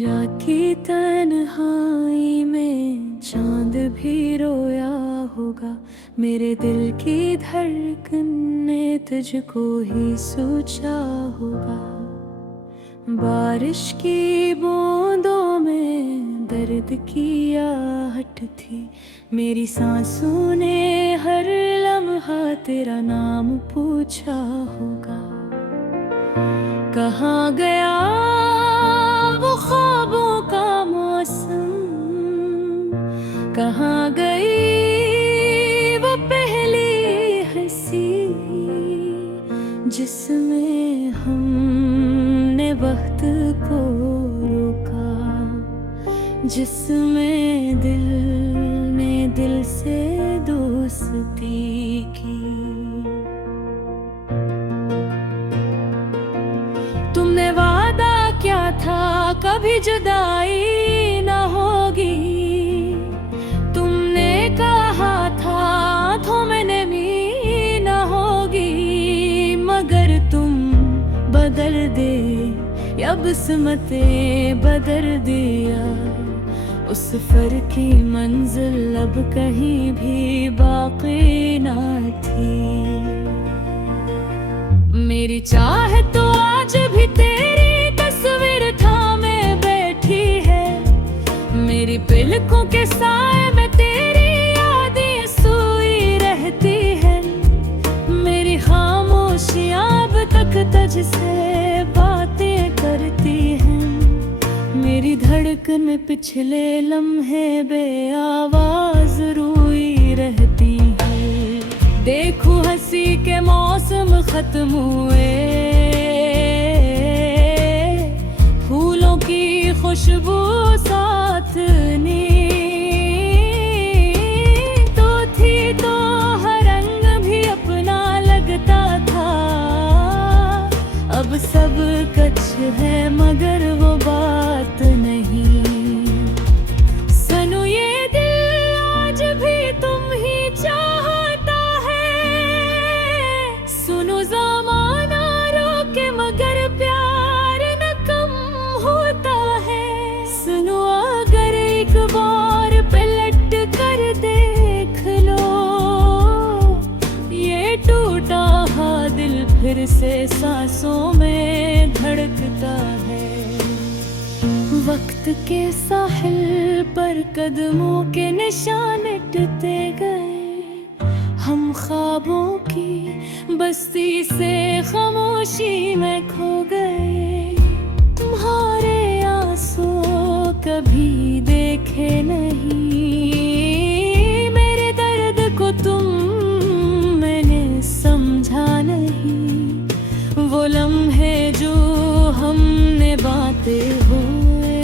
रात की तन्हाई में चांद भी रोया होगा। मेरे दिल की धड़कन ने तुझको ही सोचा होगा। बारिश की बूंदों में दर्द की आहट थी। मेरी सांसों ने हर लम्हा तेरा नाम पूछा होगा। कहाँ गया वो ख्वाबों का मौसम, कहाँ गई वो पहली हंसी जिसमें हमने वक्त को रोका, जिसमें दिल ने दिल से दोस्ती की। तुमने वादा क्या था कभी जुदाई न होगी। तुमने कहा था आँखों में नमी न होगी। मगर तुम बदल दे या किस्मतें बदल दिया। उस फर्क की मंजिल अब कहीं भी बाकी ना थी। मेरी चाह तो आज भी तेरी तस्वीर थामे बैठी है। मेरी पलकों के साए में तेरी यादें सोई रहती है। मेरी खामोशियां अब तक तुझसे बातें करती हैं। मेरी धड़कन में पिछले लम्हे बेआवाज रोई रहती है। देखूं हंसी के मौसम खत्म हुए, फूलों की खुशबू साथ नी तो थी, तो हर रंग भी अपना लगता था। अब सब कुछ है मगर वो बात नहीं। सनू ये दिल आज भी तुम ही चाहता है। सुनो ज़माना रोके मगर प्यार न कम होता है। सुनो अगर एक बार पलट कर देख लो, ये टूटा हुआ दिल फिर से सांसों में धड़कता है। वक्त के साहिल पर कदमों के निशान मिटते गए। हम ख्वाबों की बस्ती से खामोशी में खो गए। तुम्हारे आंसू कभी देखे नहीं। मेरे दर्द को तुम मैंने समझा नहीं। वो लम्हे जो हमने बातें हुए,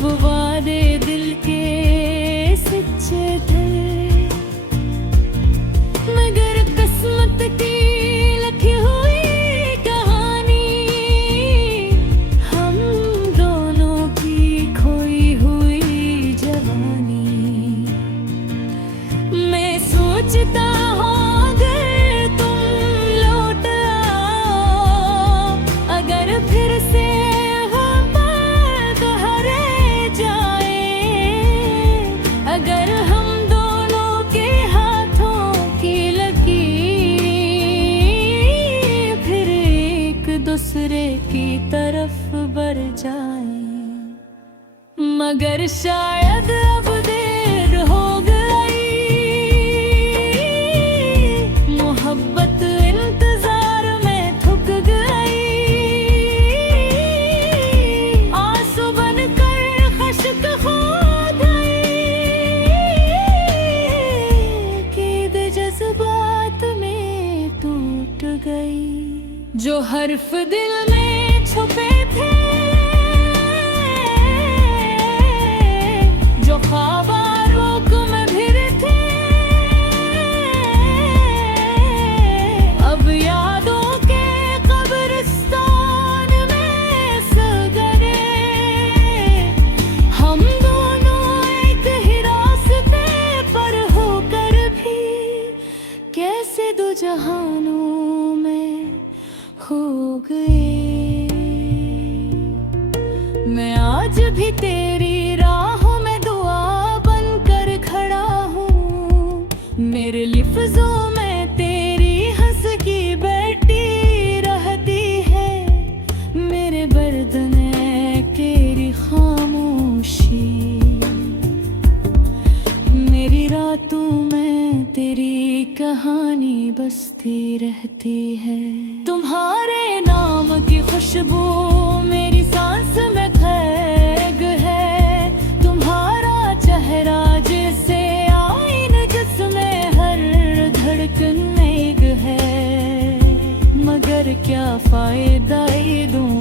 वो वादे दिल के सच्चे थे। मगर किस्मत की लिखी हुई कहानी, हम दोनों की खोई हुई जवानी। मैं सोचता हूँ अगर तुम लौट आओ, अगर फिर से हम दोहरे जाए, अगर हम दोनों के हाथों की लकीर फिर एक दूसरे की तरफ बढ़ जाए। मगर शायद अब देर हो गई। मोहब्बत इंतजार में थक गई। आंसू बनकर खश्क खो गई। कीद जज्बात में टूट गई। जो हर्फ दिल में छुपे थे, जो ख्वाब रोक में भिर थे, अब यादों के कब्रिस्तान में सगरे। हम दोनों एक ही रास्ते पर होकर भी कैसे दो जहानों में खो गए। मैं आज भी तेरी राहों में दुआ बनकर खड़ा हूँ। मेरे लफ्ज़ों में तेरी हंस की बैठी रहती है, मेरे दर्द में तेरी खामोशी, मेरी रातों में तेरी कहानी बसती रहती है। तुम्हारे नाम की खुशबू मेरी सांस में खैग है, तुम्हारा चेहरा जैसे आईना जिसमें हर धड़कन नेग है। मगर क्या फायदा दूं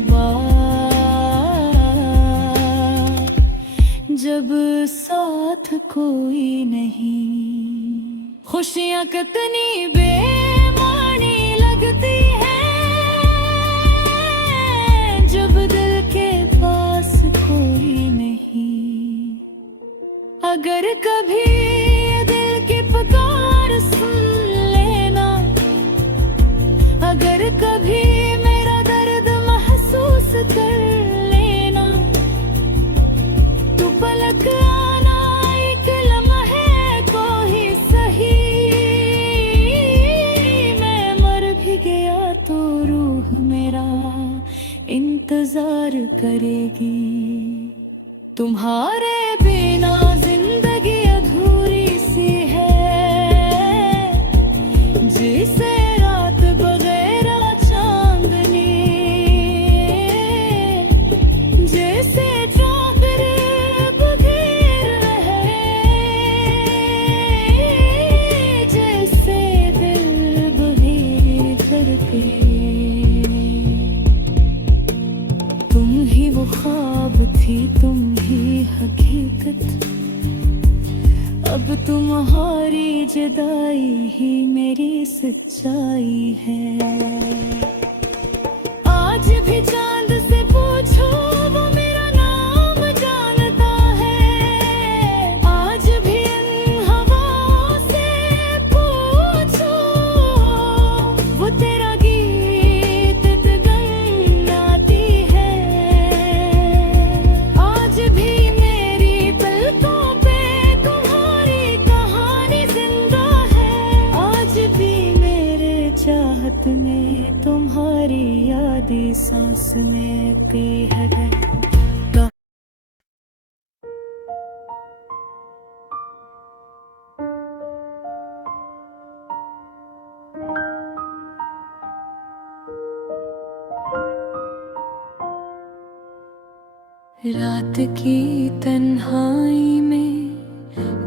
जब साथ कोई नहीं। खुशियाँ कितनी बेमानी लगती है जब दिल के पास कोई नहीं। अगर कभी दिल की पुकार सुन लेना, अगर कभी मेरा दर्द महसूस कर लेना, तू पलक आना एक लम्हे को ही सही। मैं मर भी गया तो रूह मेरा इंतजार करेगी। तुम्हारे बिना जिंदगी अधूरी सी है, जिसे रात बगैर चांदनी, जैसे चादर बगैर है, जैसे दिल बगैर करके। तुम ही वो ख्वाब थी, तुम ही हकीकत, अब तुम्हारी जुदाई ही मेरी सच्चाई है। आज भी चांद से पूछो वो मेरा नाम जानता है, आज भी इन हवाओं से पूछो वो तेरा गीत गुनगुनाती है। आज भी मेरी पलकों पे तुम्हारी कहानी जिंदा है, आज भी मेरे चाहत में तुम्हारी यादें सांस में पी है। रात की तन्हाई में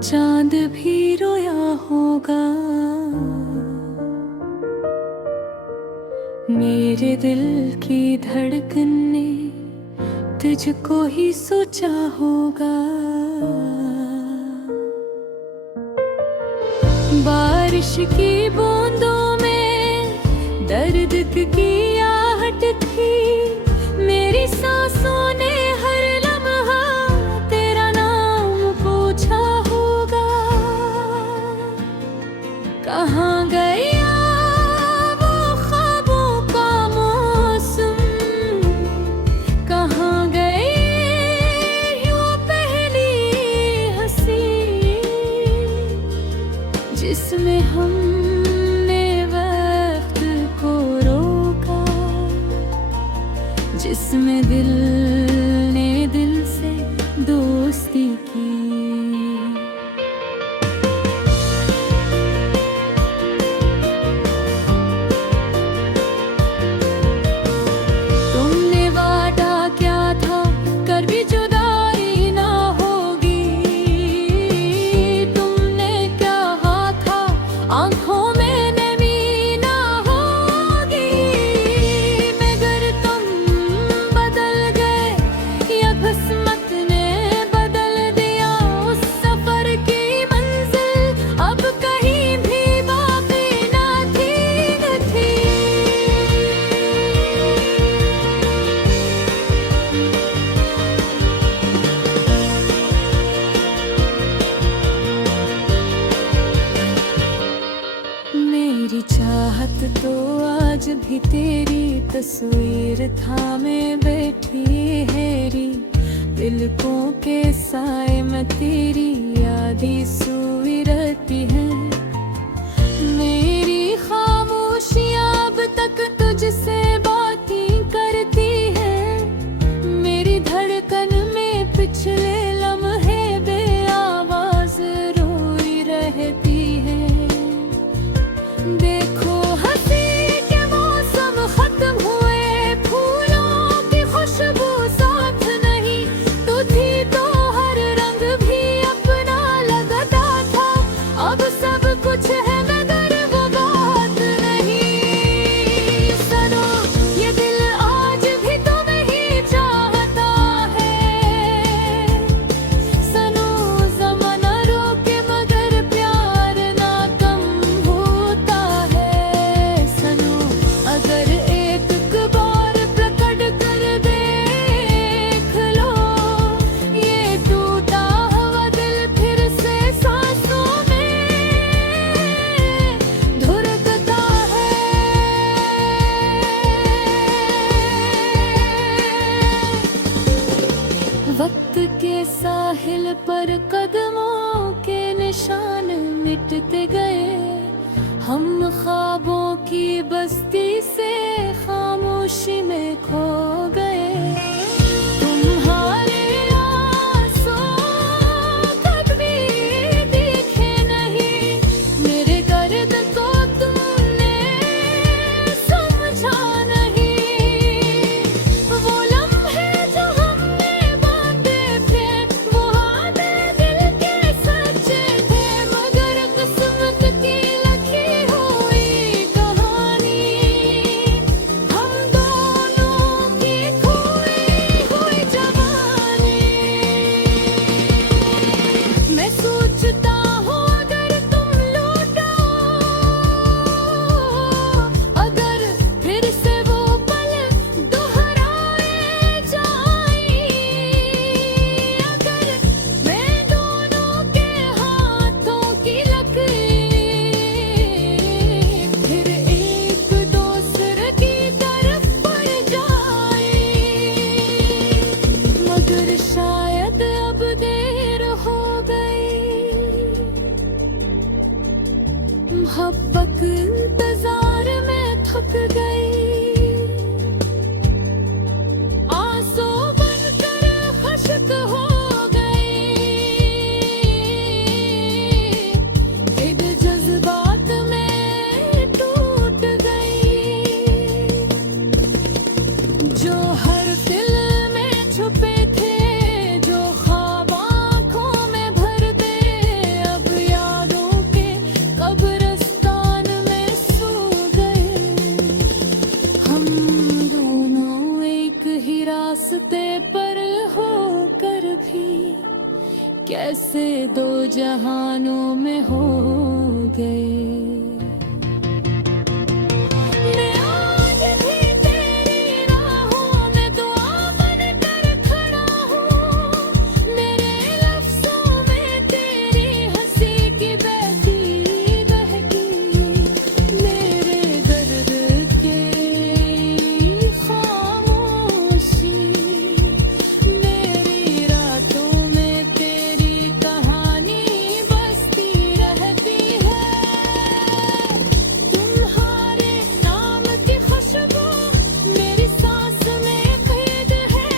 चांद भी रोया होगा, मेरे दिल की धड़कन ने तुझको ही सोचा होगा। बारिश की बूंदों में दर्द की आहट थी, मेरी सांसों ने हर लम्हा तेरा नाम पूछा होगा। कहाँ गया वो ख्वाबों का मौसम, कहाँ गए यूं पहली हंसी, जिसमें हमने वक्त को रोका, जिसमें दिल ने दिल से दोस्ती की। तुमने वादा क्या था कर भी जुदाई ना होगी, तुमने कहा था आंखों में नमी ना होगी। मगर तुम बदल गए या किस्मत ने बदल दिया, उस सफर की मंजिल अब कहीं भी बाकी ना थी। मेरी चाहत तो आज भी तेरी तस्वीर थामे बैठी है री। पिछले लम्हे बेआवाज रोई रहती है। देखो हंसी के मौसम खत्म हुए, फूलों की खुशबू साथ नहीं। तू थी तो हर रंग भी अपना लगता था, अब सब कुछ है मगर वो बात नहीं। सनो ये दिल आज भी तुम्हें ही चाहता है। सनो ज़माना रोके मगर प्यार ना कम होता है। सनो अगर एक बार प्रकट कर देख लो, ये टूटा हुआ दिल फिर से सांसों में धुरकता है। वक्त के साहिल पर कदमों के निशान मिटते गए, हम ख्वाबों की बस्ती से खामोशी में खो गए। तुम्हारे आंसू कभी दिखे नहीं, मेरे दर्द को तुमने समझा नहीं। वो लम्हे जो हमने बांधे थे, वो वादे दिल के सच्चे थे, मगर किस्मत की लिखी हुई कहानी हम दोनों की खोई हुई जवानी। मैं सोचता हूँ अगर तुम लौटो, अगर फिर से वो पल दोहराए जाएं, अगर मैं दोनों के हाथों की लकीर फिर एक दूसरे की तरफ बढ़ जाए, मगर शायद अब देर हो गई। मोहब्बत इंतजार में थक गई, आंसू बनकर खुश्क हो गई। इन जज्बात में टूट गई, जो हर दिल में छुपे थे, जो ख्वाब आँखों में भर दे, अब यादों के कब्रिस्तान में सो गए। हम दोनों एक ही रास्ते पर होकर भी कैसे दो जहानों में हो गए। मैं आज भी तेरी राहों में दुआ बनकर खड़ा हूँ, मेरे लफ्ज़ों में तेरी हंसी की बहती बहकी, मेरे दर्द के खामोशी, मेरी रातों में तेरी कहानी बसती रहती है। तुम्हारे नाम की खुशबू मेरी सांस में कैद है,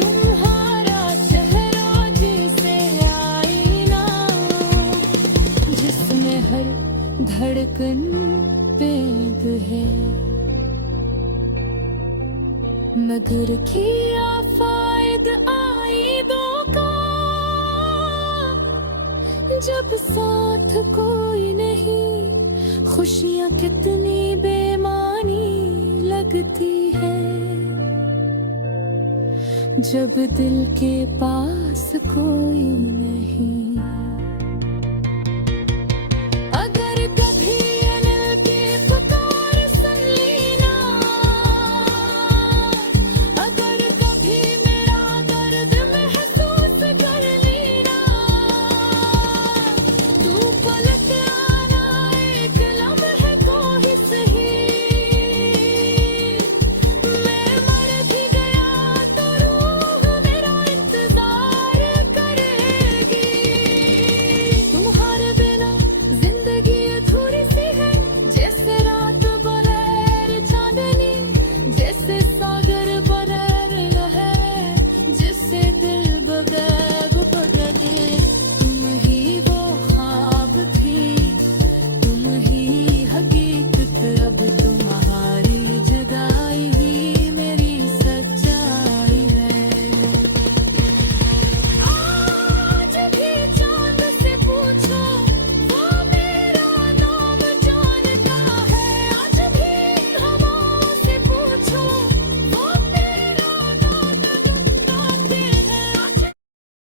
तुम्हारा चेहरा जैसे आईना, जिसमें हर धड़कन पैग है। मगर किया फायद आईदों का, जब साथ कोई नहीं, खुशियाँ कितनी बेमानी लगती है। जब दिल के पास कोई नहीं।